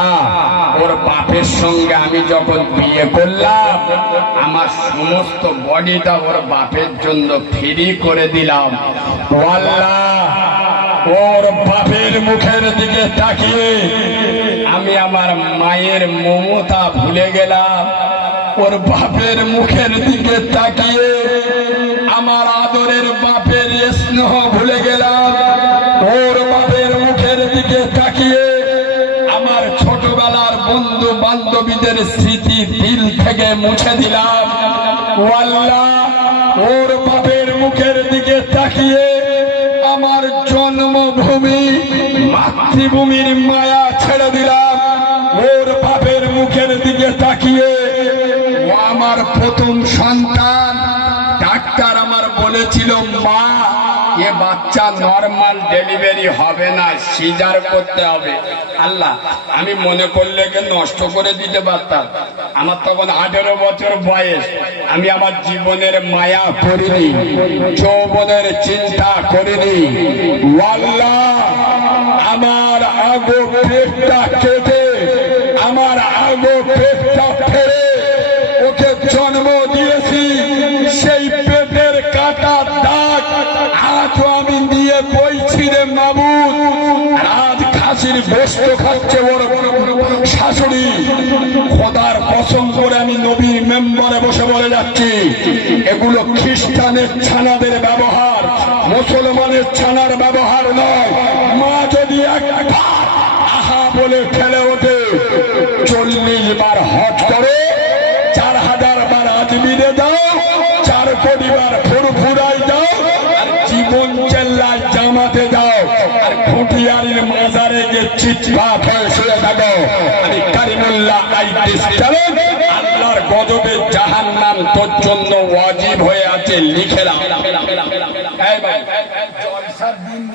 আল্লাহ ওর বাপের সঙ্গে আমি যখন বিয়ে করলাম আমার সমস্ত বডিটা ওর বাপের জন্য ফ্রি করে দিলাম। ও আল্লাহ ওর বাপের মুখের দিকে তাকিয়ে আমি আমার মায়ের মমতা ভুলে গেলাম, ওর বাপের মুখের দিকে তাকিয়ে আমার আদরের বাপের স্নেহ ভুলে গেলাম, ওর বাপের মুখের দিকে তাকিয়ে আমার ছোটবেলার বন্ধু বান্ধবীদের স্মৃতি দিল থেকে মুছে দিলাম। ও আল্লাহ ওর বাপের মুখের দিকে তাকিয়ে আমার জন্মভূমি মাতৃভূমির মায়া ছেড়ে দিলাম। ওর বাপের মুখের দিকে তাকিয়ে ও আমার প্রথম সন্তান, ডাক্তার আমার বলেছিল মা এ বাচ্চা নরমাল ডেলিভারি হবে না, সিজার করতে হবে। আল্লাহ আমি মনে করলে নষ্ট করে দিতে পারতাম, আমার তখন 18 বছর বয়স, আমি আমার জীবনের মায়া করিনি, যৌবনের চিন্তা করিনি। আল্লাহ আমার আগো পেটটা কেটে আমার আগো পেটটা ফেলে ওকে জন্ম দিয়েছি, সেই পেটের কাটা দাগ আজও আমি নিয়ে বইছি রে মাবুদ। আজ খাসির গোশত খাচ্ছে ওর শাশুড়ি, খোদার কসম করে আমি নবীর মেম্বারে বসে বলে যাচ্ছি এগুলো খ্রিস্টানের ছানাদের ব্যবহার, মুসলমানের ছানার ব্যবহার নয়। মা যদি একটা আহা বলে ফেলে ওঠে 40 বার হজ করে, 4000 বার আজমিরে দাও, 4 কোটি বার ফুরফুরাই দাও, আর জীবন চেল্লায় জামাতে দাও, আর খুঁটিয়ারির মাজারে যে চিৎপাত হয়ে শুয়ে থাকো। আমি কারিমুল্লাহ আইডিস চালক, আল্লাহর গজবে জাহান্নাম তোর জন্য ওয়াজিব হয়ে আছে, লিখে নাও।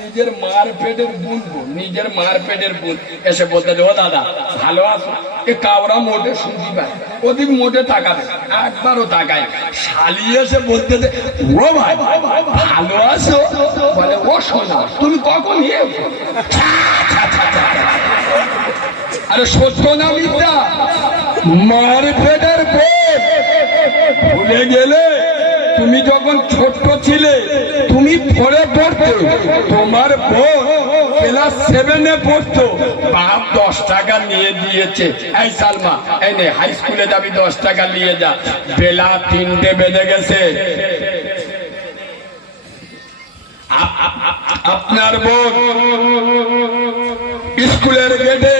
নিজের মার পেটের বুনবো, নিজের মার পেটের বুন এসে বলতে ও দাদা ভালো আছো, এ কাওড়া মোটে শুনতে পায়, ওদিক মোটে তাকাবে, একবারও তাকায়। শালি এসে বলতে ও ভাই ভালো আছো, বলে ও শোনা তুমি কখন এসো? আরে সত্য না মিথ্যা? মার পেটের বোন ভুলে গেলে? তুমি যখন ছোট্ট ছিলে তুমি 4 পড়তে, তোমার বোন ক্লাস 7 পড়তো, বাপ 10 টাকা নিয়ে দিয়েছে, এই সালমা এই নে হাই স্কুলে যাবি 10 টাকা নিয়ে যা। বেলা 3টে বেজে গেছে, আপনার বোন স্কুলের গেটে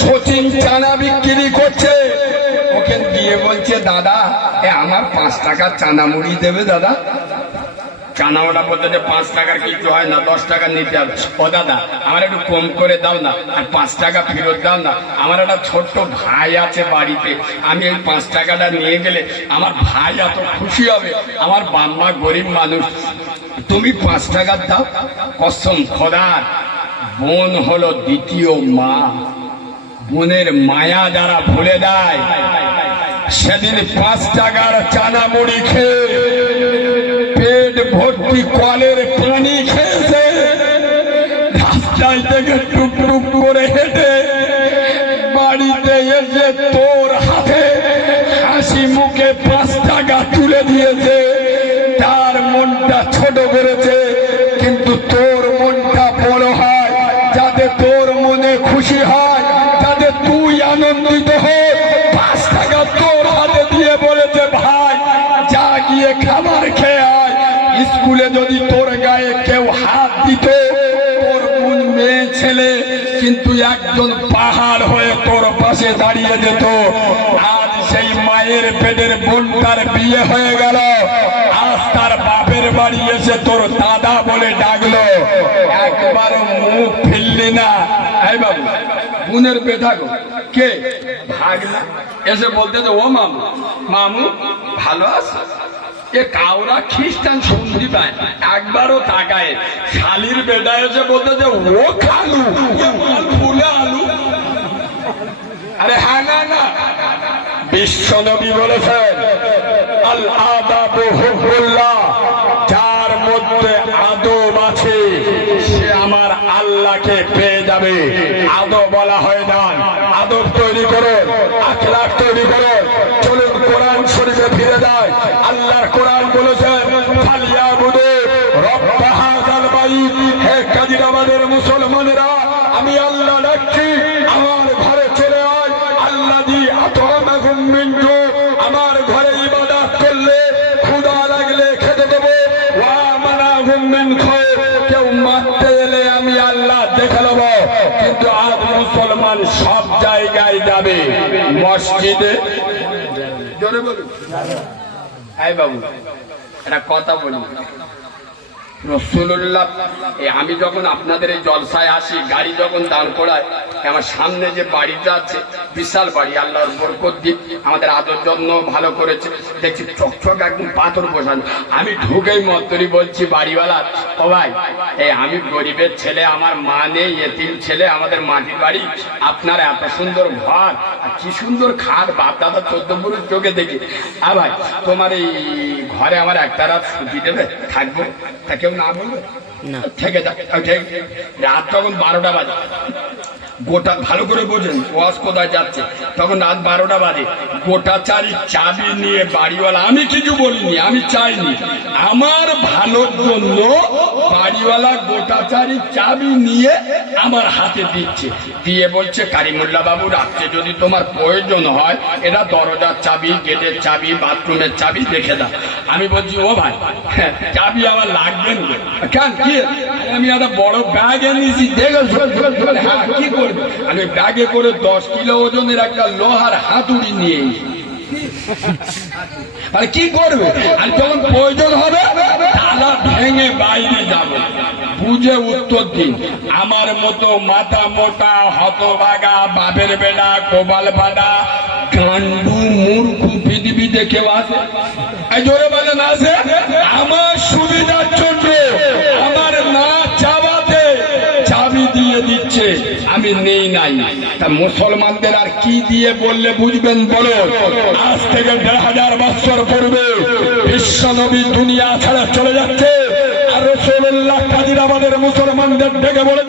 সচিন চানা বিক্রি করছে, ওকে দিয়ে বলছে দাদা আমার 5 টাকার চানা মুড়ি দেবে দাদা? চানা ওটা বলতে যে 5 টাকার কিছু হয় না, 10 টাকা নিতে হবে। ও দাদা আমার একটু কম করে দাও না, আর 5 টাকা ফেরত দাও না, আমার একটা ছোট্ট ভাই আছে বাড়িতে, আমি এই 5 টাকাটা নিয়ে গেলে আমার ভাই এত খুশি হবে, আমার বাম্মা গরিব মানুষ, তুমি 5 টাকা দাও। কসম খোদার, বোন হলো দ্বিতীয় মা, বোনের মায়া যারা ভুলে দেয়, সেদিন 5 টাকার চানা মুড়ি খেয়ে পেট ভর্তি কলের পানি খেয়েছে, রাস্তায় থেকে টুক টুক করে হেঁটে বাড়িতে এসে তোর হাতে হাসি মুখে 5 টাকা তুলে দিয়েছে। তার মনটা ছোট করেছে, কিন্তু তোর মনটা বড় হয়, যাতে তোর মনে খুশি হয়, যাতে তুই আনন্দিত হোক। 5 টাকা তোর হাতে দিয়ে বলেছে ভাই যা গিয়ে খাবার খেয়ে আয়। স্কুলে যদি তোর গায়ে কেউ হাত দিত, তোর বোন মেয়ে ছেলে কিন্তু একজন পাহাড় হয়ে তোর পাশে দাঁড়িয়ে যেত। আজ সেই মায়ের পেটের বোনটার বিয়ে হয়ে গেল, আজ তার বাপের বাড়ি এসে তোর দাদা বলে ডাকলো, একবার মুখ ফিরলি না। এই বাবু বোনের বেটা গো, কে ভাগনা এসে বলতে যে ও মামু মামু ভালো আছে? এ কাউরা খ্রিস্টান শুনতে পায়, একবারও তাকায়। শালির বেটা এসে বলতে যে ও খালু ফুলে আলু। আরে হ্যাঁ না না, বিশ্ব নবী বলেছেন আল আদাবু হুব্বুল্লাহ, যার মধ্যে আদব আছে সে আমার আল্লাহকে পেয়ে যাবে। আদব বলা হয় না, আদব তৈরি করুন, আখলাক তৈরি করুন। চলুন কোরআন শরীফে ফিরে যায়। আল্লাহর কোরআন বলেছেন ফালিয়াবুদু রব্ব হাযাল বাইত। হে কাজিরাবাদের মুসলমানেরা, আমি আল্লাহ ডাকছি, আমার ঘরে চলে আয়। আল্লাযী আত'আমাকুম মিন জু, আমার ঘরে ইবাদত করলে ক্ষুধা লাগলে খেতে দেবো। ওয়া আমানাহুম মিন খাউফ, কেউ মারতে এলে আমি আল্লাহ দেখে নেব। কিন্তু আজ মুসলমান সব জায়গায় যাবে, মসজিদে জোরে বলুন। এই বাবু একটা কথা বলি, রাসূলুল্লাহ আমি যখন আপনাদের এই জলসায় আসি, গাড়ি যখন দাঁড় করায়, আমার সামনে যে বাড়িটা আছে বিশাল বাড়ি, আল্লাহর বরকত দিক, আমাদের আদর যত্ন ভালো করেছে। দেখছি চকচক একদম পাথর বসানো। আমি ঢুকেই মতরি বলছি বাড়িওয়ালা, ও ভাই আমি গরিবের ছেলে, আমার মা নেই, এতিম ছেলে, আমাদের মাটির বাড়ি, আপনার এত সুন্দর ঘর আর কি সুন্দর খাট, বাপ দাদা 14 পুরুষ চোখে দেখি। ভাই তোমার এই ঘরে আমার একটা রাত ছুটি দেবে, থাকবো? তা কেউ না বলবে থেকে যাক। রাত তখন 12টা বাজে, গোটা ভালো করে বোঝেন ওয়াজ কোথায় যাচ্ছে। তখন রাত 12টা বাজে, গোটা চারি চাবি নিয়ে বাড়িওয়ালা, আমি কিছু বলিনি, আমি চাইনি, আমার ভালোর জন্য বাড়িওয়ালা গোটা চারি চাবি নিয়ে আমার হাতে দিচ্ছে, দিয়ে বলছে কারিমুল্লাহ বাবু, রাত্রে যদি তোমার প্রয়োজন হয় এটা দরজার চাবি, গেটের চাবি, বাথরুমের চাবি রেখে দাও। আমি বলছি ও ভাই চাবি আমার লাগবে না, কেন কি? আমি একটা বড় ব্যাগ এনেছি, দেখো হ্যাঁ কি করবে? আমি ব্যাগে করে 10 কিলো ওজনের একটা লোহার হাতুড়ি নিয়ে আর কি করবে? আর যখন প্রয়োজন হবে তালা ভেঙে বাইরে যাবে। বুঝে উত্তর দিন। আমার মতো মাথা মোটা হতভাগা বাপের বেলা কোবাল ফাটা গান্ডু মূর্খ পৃথিবীতে কেউ আছে? জোরে বলেন আছে? আমার সুবিধার জন্য আমার না চাওয়াতে চাবি দিয়ে দিচ্ছে, আমি নেই নাই। তা মুসলমানদের আর কি দিয়ে বললে বুঝবেন বলো? আজ থেকে 1500 বছর পূর্বে বিশ্ব নবী দুনিয়া ছেড়ে চলে যাচ্ছে, আর রাসূলুল্লাহ কাদির আমাদের মুসলমানদের ডেকে বলে